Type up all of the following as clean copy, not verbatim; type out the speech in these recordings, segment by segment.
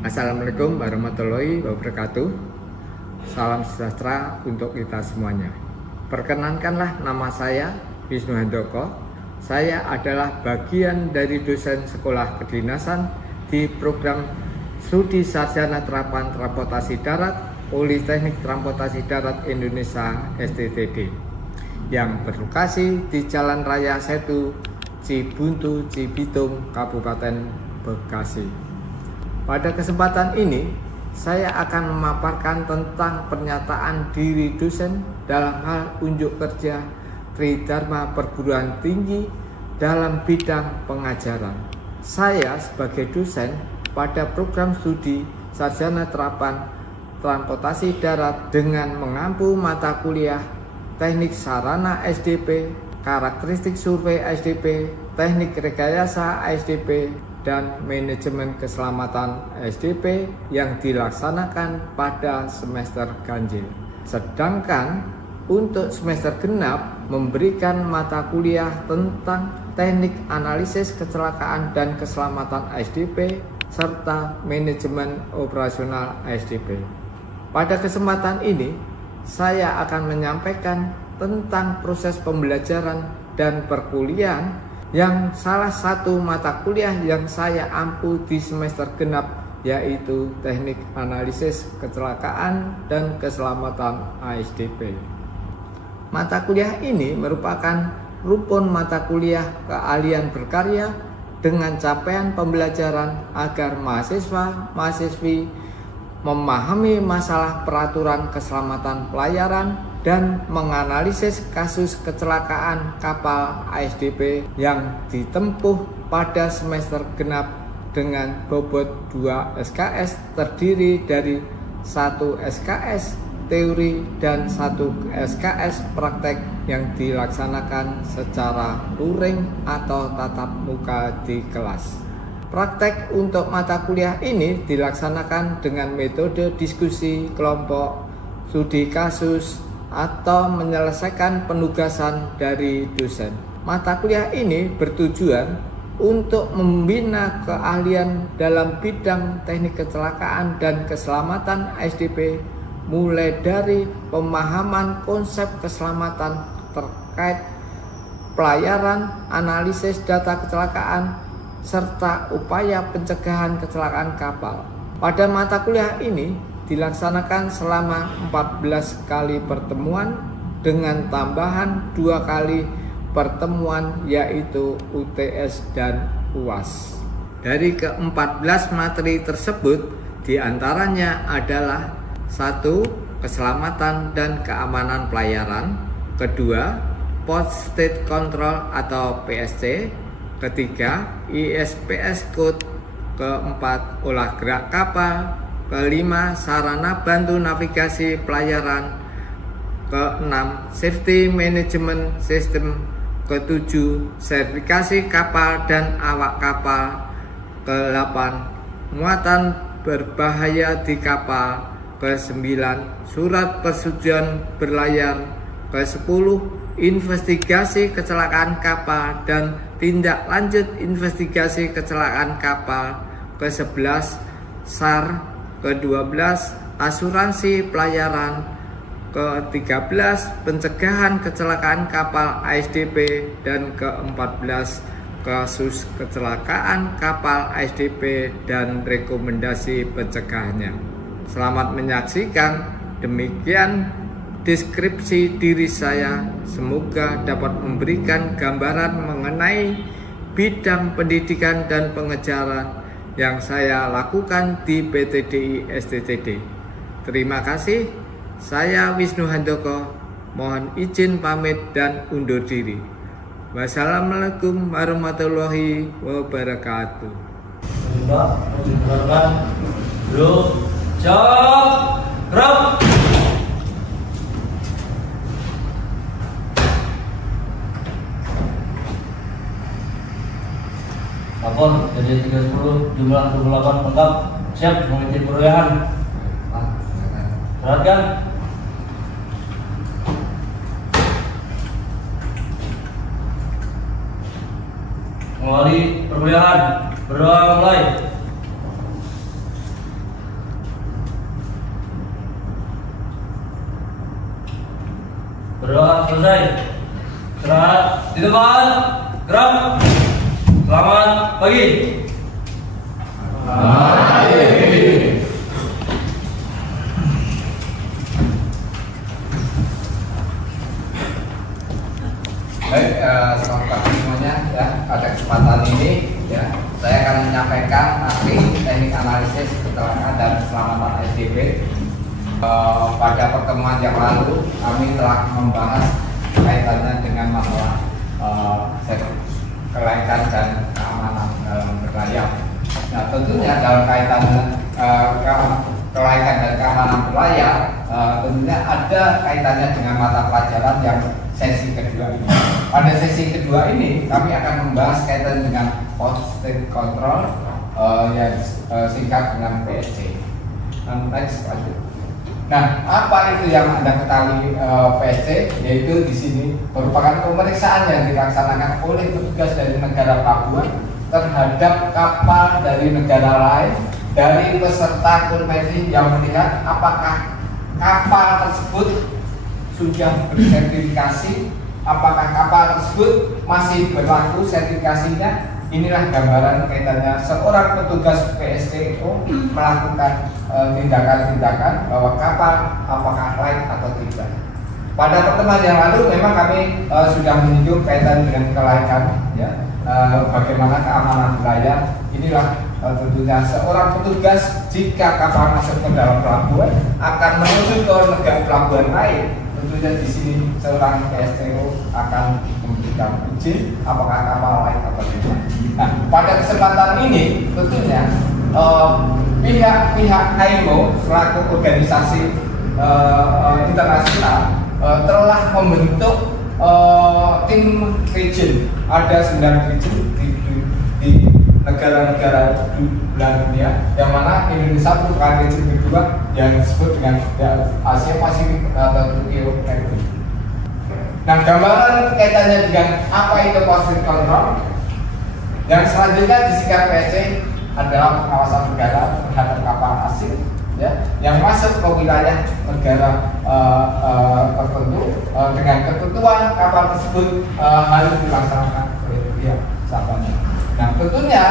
Assalamualaikum warahmatullahi wabarakatuh. Salam sejahtera untuk kita semuanya. Perkenankanlah, nama saya Wisnu Handoko. Saya adalah bagian dari dosen sekolah kedinasan di program Studi Sarjana Terapan Transportasi Darat Politeknik Transportasi Darat Indonesia (STTD) yang berlokasi di Jalan Raya Setu, Cibuntu, Cibitung, Kabupaten Bekasi. Pada kesempatan ini, saya akan memaparkan tentang pernyataan diri dosen dalam hal unjuk kerja Tridharma Perguruan Tinggi dalam bidang pengajaran. Saya sebagai dosen pada program studi Sarjana Terapan Transportasi Darat dengan mengampu mata kuliah Teknik Sarana SDP, Karakteristik Survei SDP, Teknik Rekayasa SDP, dan Manajemen Keselamatan SDP yang dilaksanakan pada semester ganjil. Sedangkan untuk semester genap memberikan mata kuliah tentang Teknik Analisis Kecelakaan dan Keselamatan SDP serta Manajemen Operasional SDP. Pada kesempatan ini, saya akan menyampaikan tentang proses pembelajaran dan perkuliahan yang salah satu mata kuliah yang saya ampu di semester genap, yaitu Teknik Analisis Kecelakaan dan Keselamatan ASDP. Mata kuliah ini merupakan rukun mata kuliah keahlian berkarya dengan capaian pembelajaran agar mahasiswa-mahasiswi memahami masalah peraturan keselamatan pelayaran dan menganalisis kasus kecelakaan kapal ASDP yang ditempuh pada semester genap dengan bobot 2 SKS terdiri dari 1 SKS teori dan 1 SKS praktek yang dilaksanakan secara luring atau tatap muka di kelas. Praktek untuk mata kuliah ini dilaksanakan dengan metode diskusi kelompok, studi kasus, atau menyelesaikan penugasan dari dosen. Mata kuliah ini bertujuan untuk membina keahlian dalam bidang teknik kecelakaan dan keselamatan SDP, mulai dari pemahaman konsep keselamatan terkait pelayaran, analisis data kecelakaan, serta upaya pencegahan kecelakaan kapal. Pada mata kuliah ini dilaksanakan selama 14 kali pertemuan dengan tambahan 2 kali pertemuan, yaitu UTS dan UAS. Dari ke-14 materi tersebut diantaranya adalah 1. Keselamatan dan keamanan pelayaran, 2. Port State Control atau PSC, 3. ISPS Code, 4. Olah gerak kapal, 5. Sarana bantu navigasi pelayaran, 6. Safety Management System, 7. Sertifikasi kapal dan awak kapal, 8. Muatan berbahaya di kapal, 9. Surat persetujuan berlayar, 10. Investigasi kecelakaan kapal dan tindak lanjut investigasi kecelakaan kapal, 11. SAR, 12. Asuransi pelayaran, 13. Pencegahan kecelakaan kapal ASDP, dan 14. Kasus kecelakaan kapal ASDP dan rekomendasi pencegahannya. Selamat menyaksikan. Demikian deskripsi diri saya. Semoga dapat memberikan gambaran mengenai bidang pendidikan dan pengejaran yang saya lakukan di PTDI STTD. Terima kasih. Saya Wisnu Handoko. Mohon izin pamit dan undur diri. Wassalamualaikum warahmatullahi wabarakatuh. Lapor dari 310 jumlah 28 lengkap, siap memimpin perolehan. Perhatikan. Mengawali perkuliahan, berdoa mulai. selesai. Istirahat di depan. Gerak. Selamat pagi. Baik, selamat pagi semuanya. Ya, pada kesempatan ini, ya, saya akan menyampaikan materi teknik analisis kecelakaan dan keselamatan SDP. Pada pertemuan yang lalu, kami telah membahas kaitannya dengan masalah kelaikan dan keamanan dalam berlayar. Nah, tentunya dalam kaitan kelaikan dan keamanan berlayar, tentunya ada kaitannya dengan mata pelajaran yang sesi kedua ini. Pada sesi kedua ini, kami akan membahas kaitan dengan posted control yang singkat dengan PSC. Next, lanjut. Nah, apa itu yang Anda ketahui PSC? Yaitu di sini merupakan pemeriksaan yang dilaksanakan oleh petugas dari negara pelabuhan terhadap kapal dari negara lain dari peserta konvensi yang melihat apakah kapal tersebut sudah bersertifikasi, apakah kapal tersebut masih berlaku sertifikasinya. Inilah gambaran kaitannya seorang petugas PSTO melakukan tindakan-tindakan bahwa kapal apakah layak atau tidak. Pada pertemuan yang lalu memang kami sudah menyinggung kaitan dengan kelaikan, ya, bagaimana keamanan berlayar. Inilah tentunya seorang petugas jika kapal masuk ke dalam pelabuhan akan menuju ke negara pelabuhan lain. Tentunya di sini seorang PSTO akan memberikan izin apakah kapal layak atau tidak. Nah, pada kesempatan ini tentunya pihak IMO selaku organisasi internasional telah membentuk tim region. Ada 9 region di negara-negara belahan dunia, yang mana Indonesia merupakan region kedua yang disebut dengan Asia Pasifik atau Tokyo Region. Nah, gambaran kaitannya dengan apa itu posted control. Yang selanjutnya disingkat PSC adalah pengawasan negara terhadap kapal asing, ya, yang masuk ke wilayah negara tertentu dengan ketentuan kapal tersebut harus dilaksanakan oleh pihak sahabatnya. Nah, tentunya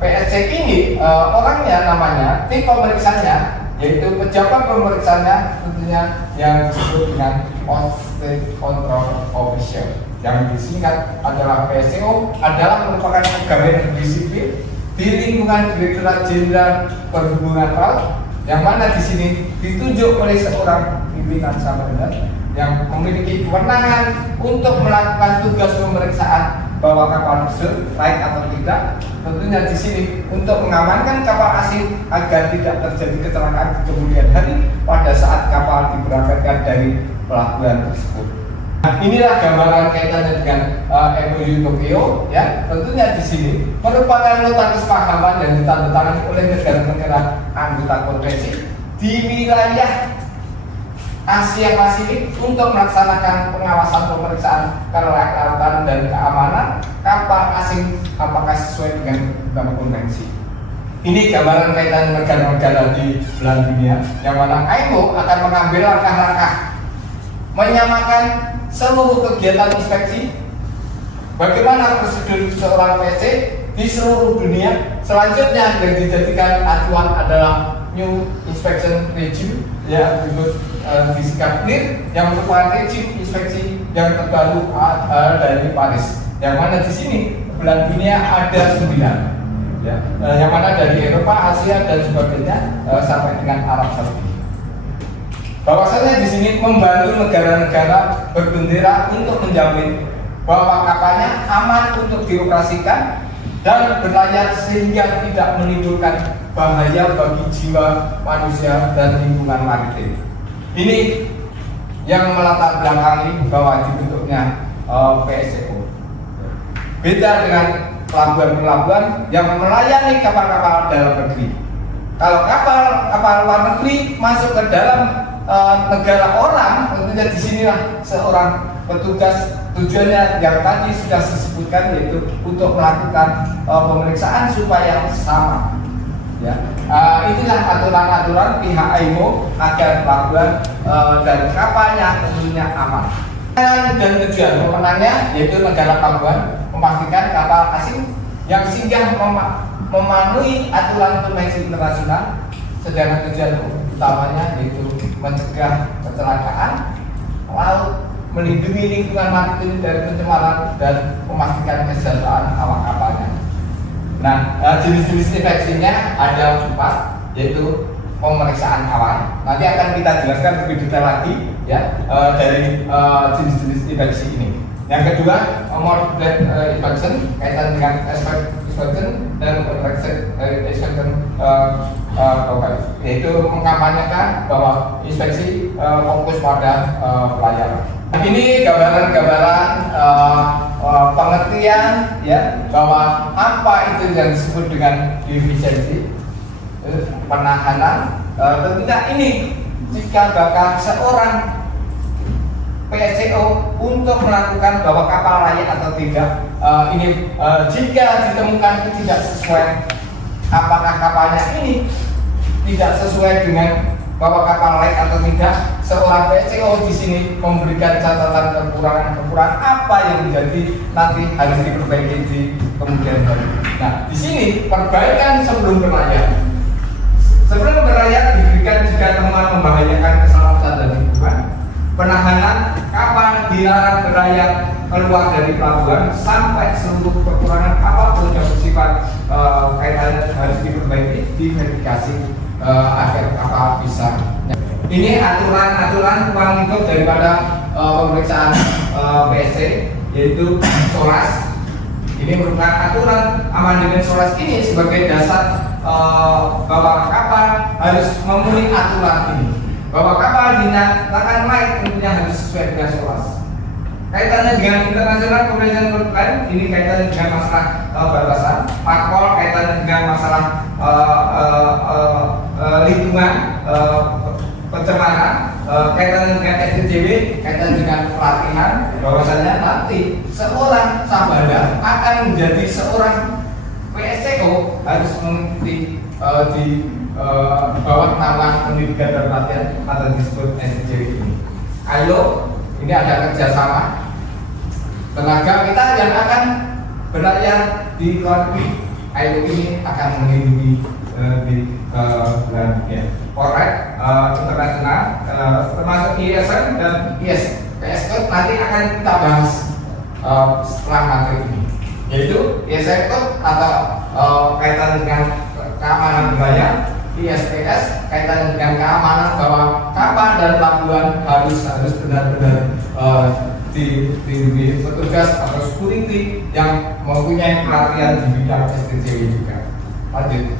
PSC ini orangnya namanya tim pemeriksanya, yaitu pejabat pemeriksanya tentunya yang disebut dengan posted control official. Yang disingkat adalah PSCO, adalah merupakan pegawai negeri sipil di lingkungan Direktorat Jenderal Perhubungan Laut, yang mana di sini ditunjuk oleh seorang pimpinan Samudra yang memiliki kewenangan untuk melakukan tugas pemeriksaan bahwa kapal tersebut layak atau tidak. Tentunya di sini untuk mengamankan kapal asing agar tidak terjadi kecelakaan di kemudian hari pada saat kapal diberangkatkan dari pelabuhan tersebut. Nah, inilah gambaran kaitannya dengan MOU Tokyo, ya. Tentunya di sini merupakan nota kesepahaman yang ditandatangani oleh negara-negara anggota konvensi di wilayah Asia Pasifik untuk melaksanakan pengawasan pemeriksaan kelautan dan keamanan kapal asing apakah sesuai dengan konvensi. Ini gambaran kaitan negara-negara di belahan dunia, yang mana IMO akan mengambil langkah-langkah menyamakan seluruh kegiatan inspeksi, bagaimana prosedur seorang PSC di seluruh dunia. Selanjutnya yang dijadikan acuan adalah New Inspection Regime, ya, berikut disingkat NIR, yang merupakan regime inspeksi yang terbaru dari Paris, yang mana di sini belahan dunia ada 9, ya, yang mana dari Eropa, Asia dan sebagainya sampai dengan Arab Saudi. Bahwasanya di sini membantu negara-negara berbendera untuk menjamin bahwa kapalnya aman untuk dioperasikan dan berlayar sehingga tidak menimbulkan bahaya bagi jiwa manusia dan lingkungan maritim. Ini yang melatar belakangi bahwa dibentuknya PSCO. Beda dengan pelabuhan-pelabuhan yang melayani kapal-kapal dalam negeri. Kalau kapal luar negeri masuk ke dalam negara orang, tentunya disinilah seorang petugas tujuannya yang tadi sudah disebutkan, yaitu untuk melakukan pemeriksaan supaya sama. Ya, inilah aturan-aturan pihak IMO agar pelabuhan dan kapalnya tentunya aman. Dan tujuan pemenangnya yaitu negara pelabuhan memastikan kapal asing yang singgah memenuhi aturan konvensi internasional, sedangkan tujuan utamanya yaitu mencegah kecelakaan laut, melindungi lingkungan maritim dari pencemaran dan memastikan kesejahteraan awak kapalnya. Nah, jenis-jenis inspeksinya ada 4, yaitu pemeriksaan awal. Nanti akan kita jelaskan lebih detail lagi ya dari jenis-jenis inspeksi ini. Yang kedua, moderate inspection kaitan dengan inspection dan inspection yaitu mengkampanyekan bahwa inspeksi fokus pada pelayanan. Ini gambaran-gambaran pengertian ya bahwa apa itu yang disebut dengan defisiensi, penahanan. Tentunya ini jika bakal seorang PSCO untuk melakukan bahwa kapal layak atau tidak, jika ditemukan tidak sesuai, apakah kapalnya ini tidak sesuai dengan bahwa kapal layak atau tidak, seorang PSCO di sini memberikan catatan kekurangan apa yang menjadi nanti harus diperbaiki di kemudian hari. Nah, di sini perbaikan sebelum berlayar. Sebelum berlayar diberikan jika temuan membahayakan keselamatan dan lingkungan. Penahanan kapal dilarang berlayar keluar dari pelabuhan sampai seluruh kekurangan apapun yang bersifat kaitannya harus diperbaiki, diverifikasi agar kapal bisa. Ini aturan ruang lingkup daripada pemeriksaan PSC, yaitu SOLAS. Ini merupakan aturan amandemen SOLAS ini sebagai dasar bahwa kapal harus memenuhi aturan ini. Bahwa kapal dinyatakan layak tentunya harus sesuai dengan SOLAS. Kaitannya dengan internasional convention lain, ini kaitannya dengan masalah batasan, parpol, kaitannya dengan masalah lingkungan, pencemaran, kaitannya dengan SDGW, kaitannya dengan pelatihan, bahwasanya nanti seorang sabanda akan menjadi seorang PSCO harus mengikuti di bawah nama pendidikan dan pelatihan atau disebut SDGW ini. Ayo, ini ada kerjasama tenaga kita yang akan berlayar di luar negeri. Ayo ini akan melindungi di ya. Korek internasional termasuk ISN dan ISPS nanti akan kita bahas setelah materi ini, yaitu ISN atau kaitan dengan keamanan berlayar, ISPS kaitan dengan keamanan bahwa kapal dan pelabuhan harus benar-benar dilindungi petugas atau security yang mempunyai pelatihan di bidang SDGW juga. Lanjut.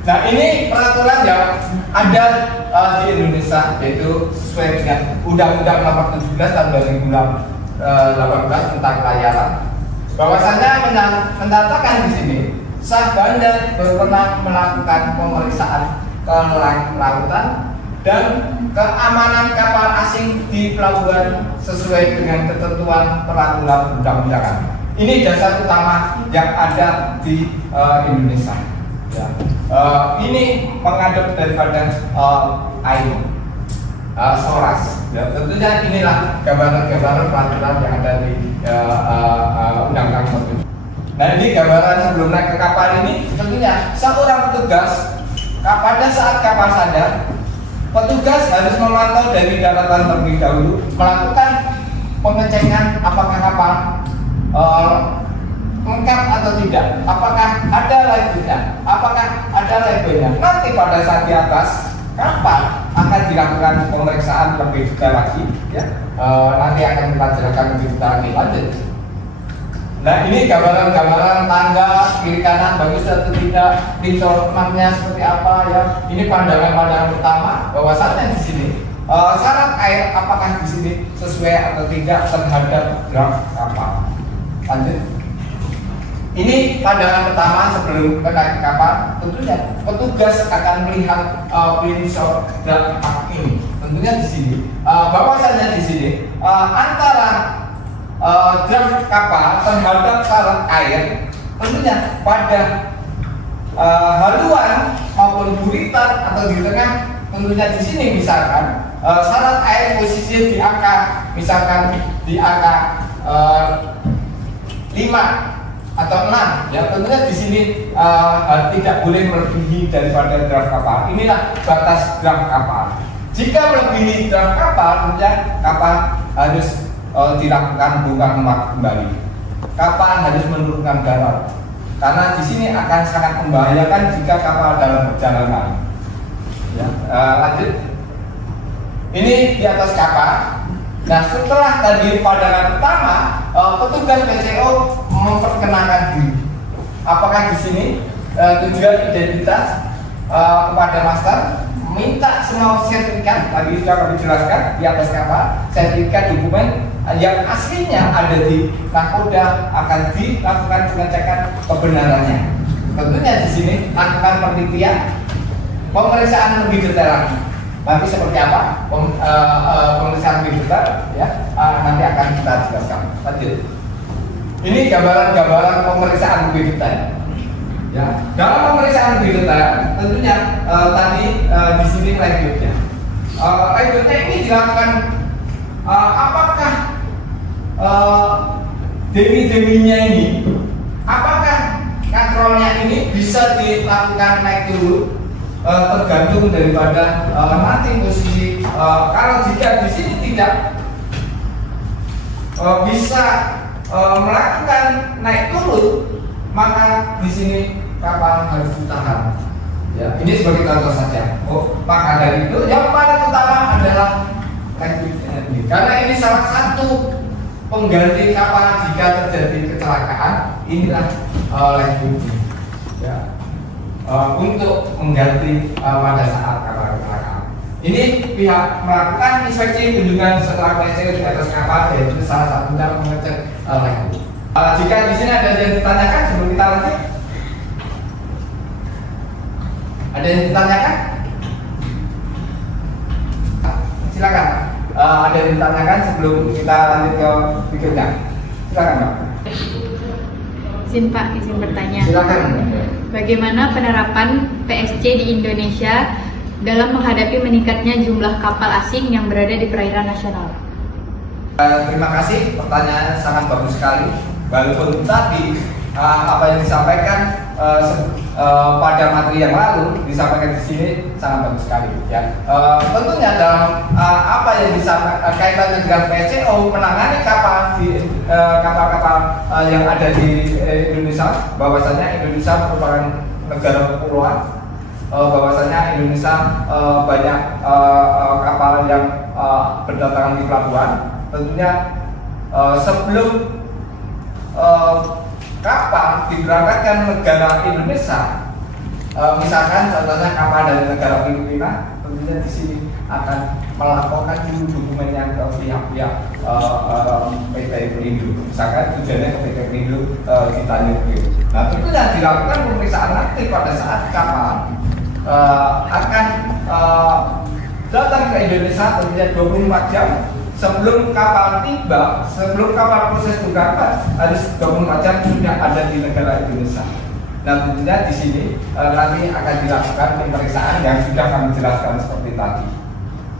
Nah, ini peraturan yang ada di Indonesia, yaitu sesuai dengan Undang-Undang Nomor 17 Tahun 2018 tentang pelayaran. Bahwasannya menyatakan di sini sah bandar berwenang melakukan pemeriksaan kelautan dan keamanan kapal asing di pelabuhan sesuai dengan ketentuan peraturan undang-undangan. Ini dasar utama yang ada di Indonesia. Ya. Ini mengadop daripada IMO, SOLAS. Ya, tentunya inilah gambaran-gambaran peraturan yang ada di Undang-Undang tersebut. Nah, ini gambaran sebelum naik ke kapal ini. Tentunya seorang petugas pada saat kapal sadar, petugas harus memantau dari daratan terlebih dahulu, melakukan pengecekan apakah kapal lengkap atau tidak, apakah ada labelnya, apakah ada labelnya. Nanti pada saat di atas kapal akan dilakukan pemeriksaan lebih detail lagi, ya. Nanti akan kita jelaskan lebih detail lagi. Lanjut. Nah, ini gambaran-gambaran tangga kiri kanan bagus atau tidak, pincolnya seperti apa ya. Ini pandangan-pandangan pertama bahwasannya di sini syarat air apakah di sini sesuai atau tidak terhadap draft kapal. Lanjut. Ini pandangan pertama sebelum naik kapal. Tentunya petugas akan melihat pinshot dan ini. Tentunya di sini, bahwasannya di sini antara draft kapal terhadap syarat air tentunya pada haluan maupun buritan atau di tengah, tentunya di sini misalkan syarat air posisi di angka misalkan di angka 5 atau 6, ya tentunya di sini tidak boleh melebihi daripada draft kapal. Inilah batas draft kapal. Jika melebihi draft kapal, tentunya kapal harus dilakukan bongkar muat kembali. Kapal harus menurunkan garap, karena di sini akan sangat membahayakan jika kapal dalam perjalanan. Ya, lanjut. Ini di atas kapal. Nah, setelah tadi pandangan pertama, petugas PCO memperkenalkan diri. Apakah di sini tujuan identitas kepada master, minta semua sertifikat, tadi sudah kami jelaskan di atas kapal, sertifikat dokumen yang aslinya ada di nakoda akan dilakukan pengecekan kebenarannya. Tentunya di sini lakukan penelitian, pemeriksaan lebih detail lagi. Nanti seperti apa pemeriksaan lebih detail, ya nanti akan kita jelaskan. Lanjut. Ini gambaran-gambaran pemeriksaan lebih detail. Ya, dalam pemeriksaan lebih detail, tentunya tadi di sini lanjutnya. Lanjutnya ini dilakukan apakah demi-deminya ini, apakah kontrolnya ini bisa dilakukan naik turun, tergantung daripada nanti posisi. Kalau jika di sini tidak bisa melakukan naik turun, maka di sini kapal harus ditahan. Ya, ini sebagai contoh saja. Maka dari itu yang paling utama adalah lanjutnya ini, karena ini salah satu pengganti kapal jika terjadi kecelakaan. Inilah lanjutnya. Ya. Untuk mengganti pada saat kapal kecelakaan. Ini pihak melakukan inspeksi kunjungan setelah PCO di atas kapal, yaitu salah satunya mengecek lanjut. Jika di sini ada yang ditanyakan sebelum kita lanjut, ada yang ditanyakan? Silakan. Ada yang ditanyakan sebelum kita lanjut ke berikutnya. Silakan, Pak. Izin Pak, izin bertanya. Silakan. Bagaimana penerapan PSC di Indonesia dalam menghadapi meningkatnya jumlah kapal asing yang berada di perairan nasional? Terima kasih, pertanyaannya sangat bagus sekali. Walaupun tadi apa yang disampaikan pada materi yang lalu disampaikan di sini sangat bagus sekali. Ya, tentunya dalam apa yang disampaikan kaitannya dengan PCO menangani kapal di kapal-kapal yang ada di Indonesia, bahwasanya Indonesia merupakan negara kepulauan, bahwasanya Indonesia banyak kapal yang berdatangan di pelabuhan. Tentunya sebelum kapal diberangkatkan negara Indonesia, misalkan contohnya kapal dari negara Filipina, tentunya di sini akan melaporkan dulu dokumennya ke pihak-pihak PT Pelindo. Misalkan tujuannya ke PT Pelindo di Tanjung Priok. Nah, tentunya dilakukan pemeriksaan nanti pada saat kapal akan datang ke Indonesia, tentunya 24 jam sebelum kapal tiba, sebelum kapal proses berangkat harus 24 jam sudah ada di negara Indonesia. Nah, tentunya di sini nanti akan dilakukan pemeriksaan yang sudah kami jelaskan seperti tadi.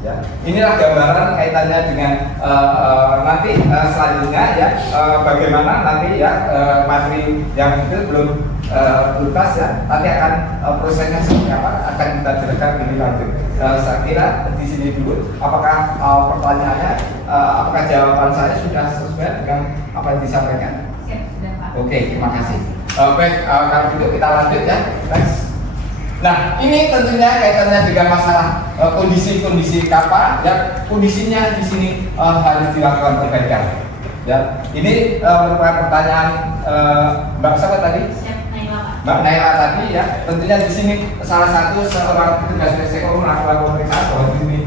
Ya, inilah gambaran kaitannya dengan nanti selanjutnya ya, bagaimana nanti ya materi yang itu belum tuntas ya, nanti akan prosesnya seperti apa akan kita jelaskan lebih lanjut. Saya kira di sini dulu. Apakah pertanyaannya, apakah jawaban saya sudah sesuai dengan apa yang disampaikan? Siap, sudah Pak. Oke, terima kasih. Baik, kalau gitu kita lanjut ya. Next. Nah, ini tentunya kaitannya dengan masalah kondisi-kondisi kapal. Ya, kondisinya di sini harus dilakukan perbaikan. Ya, ini merupakan pertanyaan Mbak siapa tadi? Mbak Naila tadi ya. Tentunya di sini salah satu seorang petugas PCO melakukan pemeriksaan bahwa di sini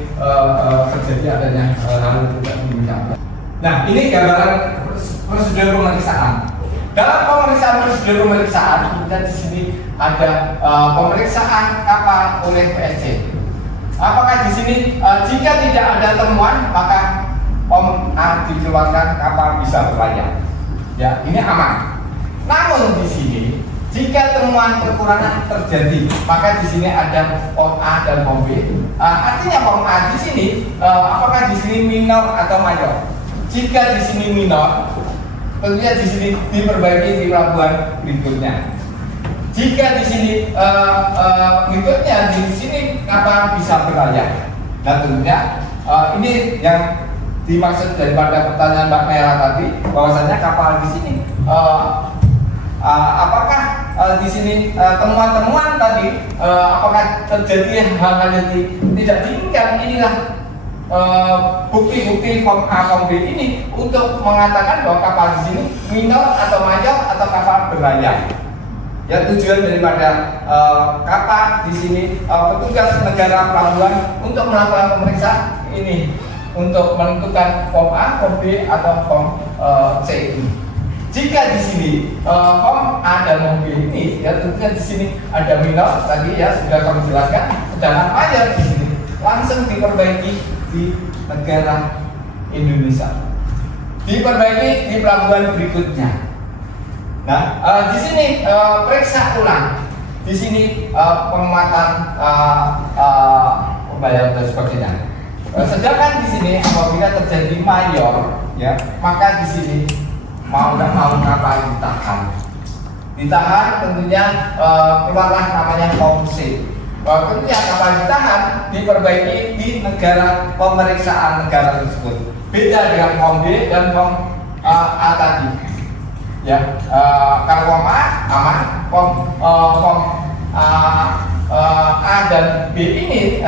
terjadi adanya hal tidak menyenangkan. Nah, ini gambaran prosedur pemeriksaan. Dalam prosedur pemeriksaan, kemudian di sini ada pemeriksaan kapal oleh PSC. Apakah di sini jika tidak ada temuan maka dikeluarkan kapal bisa berlayar. Ya, ini aman. Namun di sini Jika temuan kekurangan terjadi, maka di sini ada form A dan form B. Artinya form A di sini, apakah di sini minor atau mayor? Jika di sini minor, tentunya di sini diperbaiki di pelabuhan berikutnya. Jika di sini berikutnya di sini kapal bisa berlayar. Nah tentunya ini yang dimaksud daripada pertanyaan Mbak Mera tadi, bahwasanya kapal di sini apakah di sini temuan-temuan tadi apakah terjadi hal-hal yang tidak diinginkan. Inilah bukti-bukti form A form B ini untuk mengatakan bahwa kapal di sini minor atau mayor atau kapal berlayar. Ya, tujuan daripada kapal di sini petugas negara pelabuhan untuk melakukan pemeriksaan ini untuk menentukan form A, form B atau form C ini. Jika di sini form A dan form B ini, ya tentunya di sini ada minor tadi ya sudah kami jelaskan, sedangkan mayor di sini langsung diperbaiki di negara Indonesia, diperbaiki di pelabuhan berikutnya. Nah, di sini periksa ulang, di sini penguatan pembayaran dan sebagainya. Sedangkan di sini apabila terjadi mayor, ya maka di sini mau nggak mau kapal ditahan tentunya keluarlah namanya form C. Tentunya kapal ditahan diperbaiki di negara pemeriksaan negara tersebut. Beda dengan form B dan form A tadi. Ya, kalau form A aman, form A dan B ini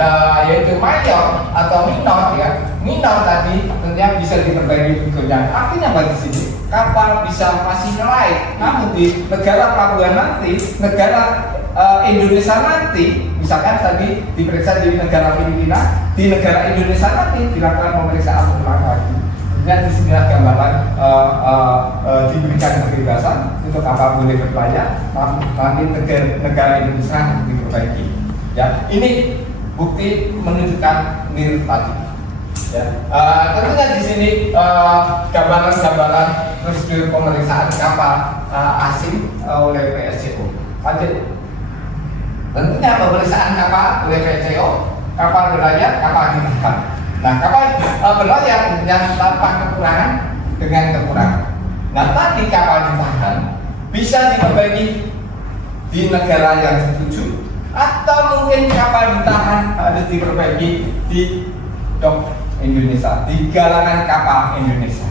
yaitu mayor atau minor ya. Minor tadi tentunya bisa diperbaiki berikutnya. Artinya di sini kapal bisa masih nelayan, namun di negara pelabuhan nanti, negara Indonesia nanti, misalkan tadi diperiksa di negara Filipina, di negara Indonesia nanti dilakukan pemeriksaan ulang lagi. Dan disinilah gambaran diberikan kebebasan untuk kapal boleh berlayar, nanti negara Indonesia diperbaiki. Ya, ini bukti menunjukkan mirip tadi. Ya, tentunya di sini gambaran-gambaran prosedur pemeriksaan kapal asing oleh PSCO. Lanjut. Tentunya pemeriksaan kapal oleh PSCO, kapal berlayar, kapal ditahan. Nah, kapal berlayar tentunya tanpa kekurangan dengan kekurangan. Nah, tadi kapal ditahan bisa diperbaiki di negara yang setuju, atau mungkin kapal ditahan harus diperbaiki di dok Indonesia, di galangan kapal Indonesia.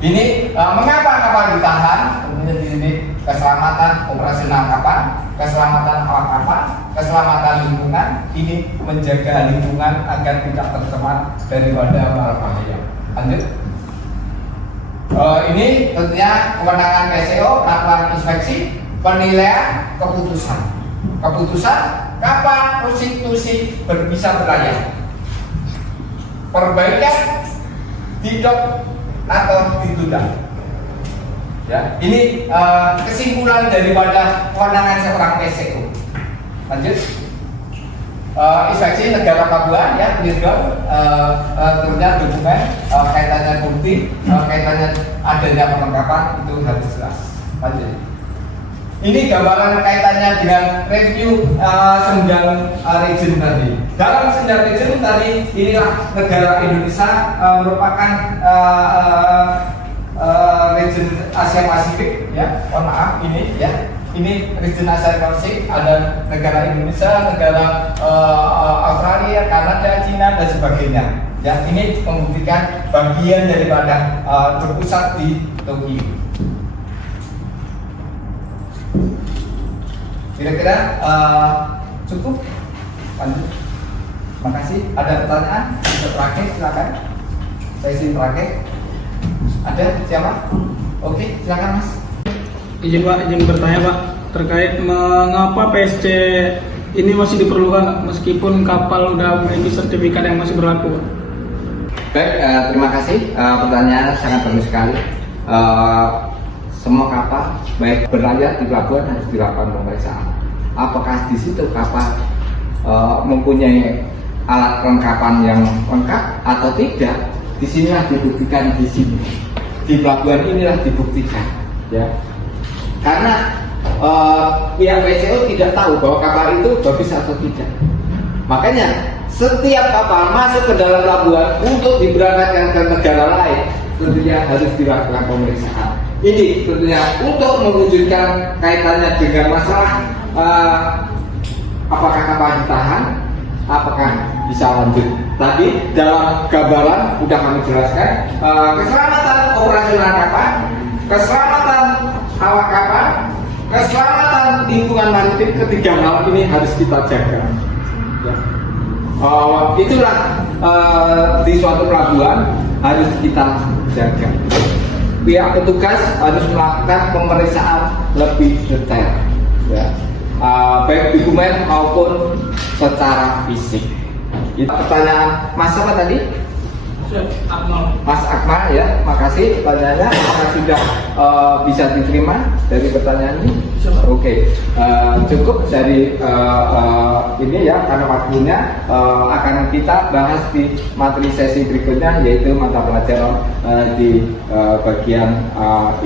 Ini mengapa kapal ditahan? Tentunya di sini keselamatan operasional kapal, keselamatan awak kapal, keselamatan lingkungan. Ini menjaga lingkungan agar tidak tercemar daripada bahaya. Lanjut. Ini tentunya kewenangan PSCO melakukan inspeksi, penilaian, keputusan. Keputusan kapal prostitusi bisa berlayar. Perbaikan tidak atau ditunda. Ya, ini kesimpulan daripada kewenangan seorang PSCO. Lanjut. Inspeksi negara pelabuhan ya, peninjauan tentunya dokumen kaitannya bukti, kaitannya adanya perlengkapan itu harus jelas. Lanjut. Ini gambaran kaitannya dengan review Sendang region tadi. Dalam Sendang region tadi, inilah negara Indonesia merupakan region Asia Pasifik ya. Mohon maaf ini ya. Ini region Asia Pasifik, ada negara Indonesia, negara Australia, Kanada, Cina dan sebagainya. Ya, ini membuktikan bagian daripada berpusat di Tokyo. Kira-kira cukup? Lanjut. Terima kasih. Ada pertanyaan? Untuk terakhir silakan. Sesi terakhir. Ada siapa? Oke, silakan Mas. Izin Pak, izin bertanya Pak terkait mengapa PSC ini masih diperlukan meskipun kapal udah memiliki sertifikat yang masih berlaku Pak? Baik, terima kasih. Pertanyaan sangat bagus sekali. Semua kapal baik berlayar di pelabuhan harus dilakukan pemeriksaan. Apakah di situ kapal mempunyai alat kelengkapan yang lengkap atau tidak? Di sinilah dibuktikan di sini. Di pelabuhan inilah dibuktikan, ya. Karena pihak PSCO tidak tahu bahwa kapal itu bagus atau tidak. Makanya setiap kapal masuk ke dalam pelabuhan untuk diberangkatkan ke negara lain tentunya harus dilakukan pemeriksaan. Ini tentunya untuk mewujudkan kaitannya dengan masalah apakah kapal ditahan, apakah bisa lanjut. Tadi dalam gambaran sudah kami jelaskan keselamatan operasional kapal, keselamatan awak kapal, keselamatan lingkungan maritim, ketiga hal ini harus kita jaga. Ya. Itulah di suatu pelabuhan harus kita jaga. Pihak petugas harus melakukan pemeriksaan lebih detail, ya. Baik dokumen maupun secara fisik. Itu pertanyaan Mas apa tadi? Mas Akmal, ya, makasih pertanyaannya. Apakah sudah bisa diterima dari pertanyaan ini? Oke, cukup dari ini ya, karena waktunya akan kita bahas di materi sesi berikutnya, yaitu mata pelajaran di bagian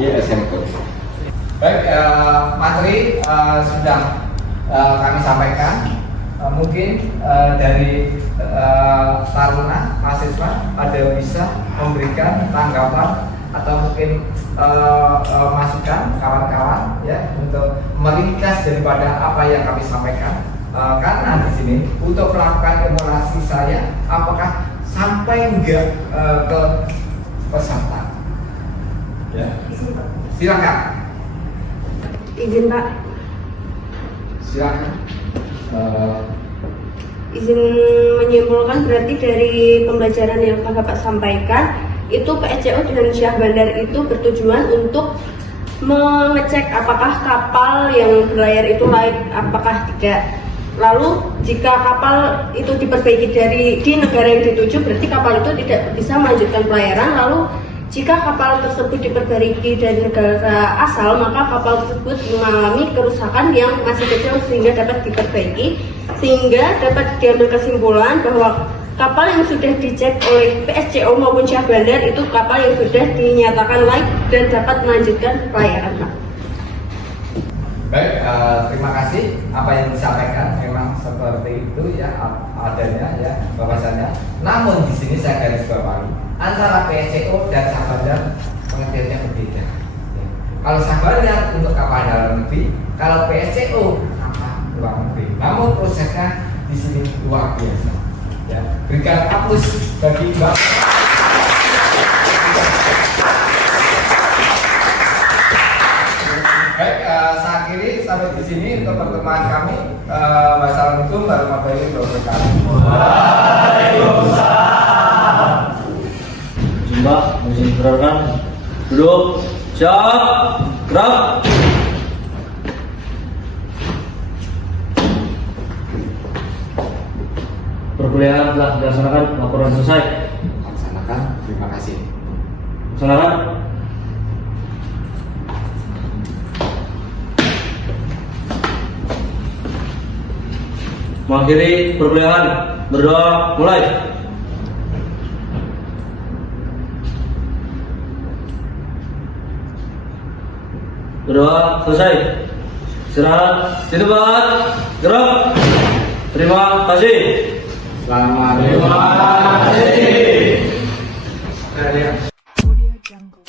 ISM Coach. Baik, materi sudah kami sampaikan. Mungkin dari taruna mahasiswa ada yang bisa memberikan tanggapan atau mungkin masukan kawan-kawan ya untuk meringkas daripada apa yang kami sampaikan, karena di sini untuk melakukan emulasi saya apakah sampai enggak ke peserta ya. Silakan. Izin Pak. Silakan. Izin menyimpulkan berarti dari pembelajaran yang Bapak sampaikan itu PSCO dengan Syah Bandar itu bertujuan untuk mengecek apakah kapal yang berlayar itu layak apakah tidak. Lalu jika kapal itu diperbaiki di negara yang dituju berarti kapal itu tidak bisa melanjutkan pelayaran. Lalu jika kapal tersebut diperbaiki dari negara asal, maka kapal tersebut mengalami kerusakan yang masih kecil sehingga dapat diperbaiki, sehingga dapat diambil kesimpulan bahwa kapal yang sudah dicek oleh PSCO maupun Syah Bandar itu kapal yang sudah dinyatakan layak dan dapat melanjutkan pelayaran, Pak. Baik, terima kasih. Apa yang disampaikan memang seperti itu ya adanya ya bahwasannya. Namun di sini saya garis bawahi antara PSCO dan Syah Bandar pengertiannya berbeda. Ya. Kalau Syah Bandar untuk kapal dalam negeri, kalau PSCO kapal luar negeri. Namun prosesnya di sini luar biasa. Ya, berikan aplaus bagi Mbak. Baik, saya akhiri sampai di sini untuk pertemuan kami. Wassalamualaikum warahmatullahi wabarakatuh. Waalaikumsalam. Jumlah izin program duduk siap gerak. Perkuliahan telah dilaksanakan, laporan selesai. Laksanakan, terima kasih. Laksanakan. Mengakhiri perkuliahan, berdoa mulai. Berdoa selesai. Istirahat di tempat, gerak. Terima kasih. Selamat Terima kasih. Terima kasih. Audio Jungle.